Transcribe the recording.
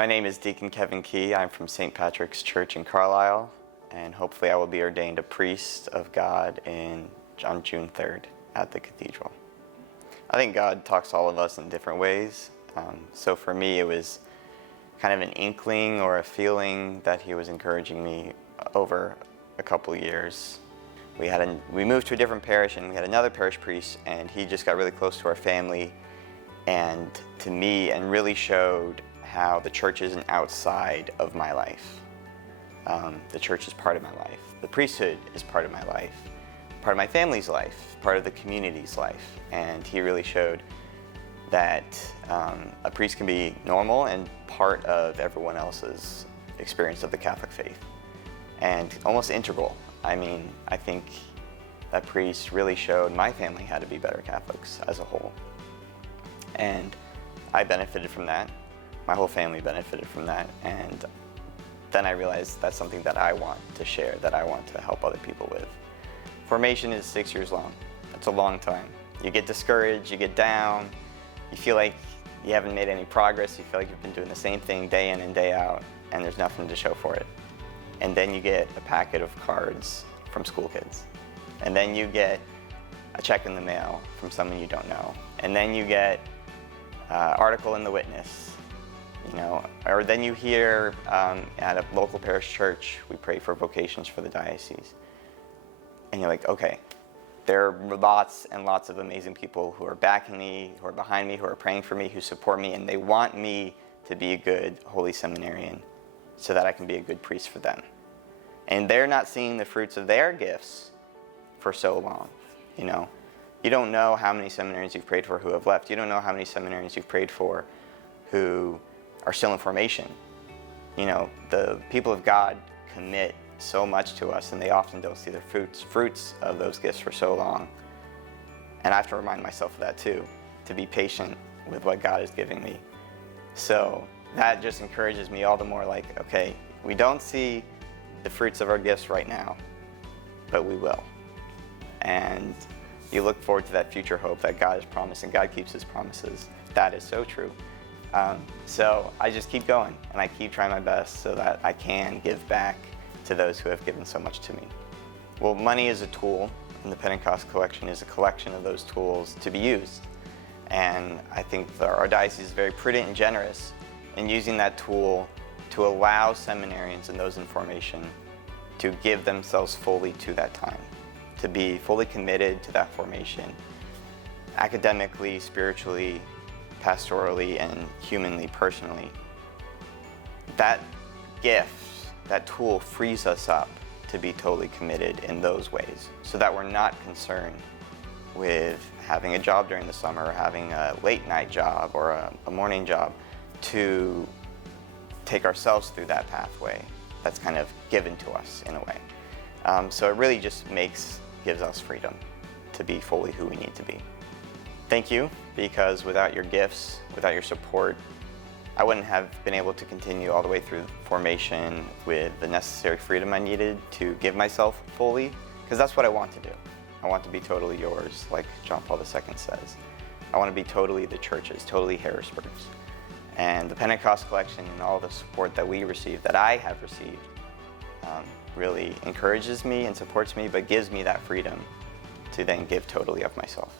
My name is Deacon Kevin Key. I'm from St. Patrick's Church in Carlisle, and hopefully I will be ordained a priest of God on June 3rd at the cathedral. I think God talks to all of us in different ways. So for me, it was kind of an inkling or a feeling that He was encouraging me over a couple of years. We moved to a different parish, and we had another parish priest, and he just got really close to our family and to me, and really showed how the church isn't outside of my life. The church is part of my life. The priesthood is part of my life, part of my family's life, part of the community's life. And he really showed that a priest can be normal and part of everyone else's experience of the Catholic faith, and almost integral. I mean, I think that priest really showed my family how to be better Catholics as a whole. And I benefited from that. My whole family benefited from that. And then I realized that's something that I want to share, that I want to help other people with. Formation is 6 years long. That's a long time. You get discouraged, you get down, you feel like you haven't made any progress, you feel like you've been doing the same thing day in and day out, and there's nothing to show for it. And then you get a packet of cards from school kids. And then you get a check in the mail from someone you don't know. And then you get an article in the Witness, or then you hear at a local parish church, we pray for Vocations for the diocese. And you're like, okay, there are lots and lots of amazing people who are backing me, who are behind me, who are praying for me, who support me, and they want me to be a good holy seminarian so that I can be a good priest for them. And they're not seeing the fruits of their gifts for so long. You don't know how many seminarians you've prayed for who have left. You don't know how many seminarians you've prayed for who are still in formation. The people of God commit so much to us, and they often don't see the fruits of those gifts for so long. And I have to remind myself of that too, to be patient with what God is giving me. So that just encourages me all the more, like, okay, we don't see the fruits of our gifts right now, but we will. And you look forward to that future hope that God has promised, and God keeps His promises. That is so true. So I just keep going, and I keep trying my best so that I can give back to those who have given so much to me. Well, money is a tool, and the Pentecost collection is a collection of those tools to be used. And I think our diocese is very prudent and generous in using that tool to allow seminarians and those in formation to give themselves fully to that time, to be fully committed to that formation, academically, spiritually, pastorally, and humanly, personally. That gift, that tool frees us up to be totally committed in those ways, so that we're not concerned with having a job during the summer, or having a late night job or a morning job, to take ourselves through that pathway that's kind of given to us in a way. So it really just gives us freedom to be fully who we need to be. Thank you, because without your gifts, without your support, I wouldn't have been able to continue all the way through formation with the necessary freedom I needed to give myself fully, because that's what I want to do. I want to be totally yours, like John Paul II says. I want to be totally the church's, totally Harrisburg's. And the Pentecost collection and all the support that we receive, that I have received, really encourages me and supports me, but gives me that freedom to then give totally of myself.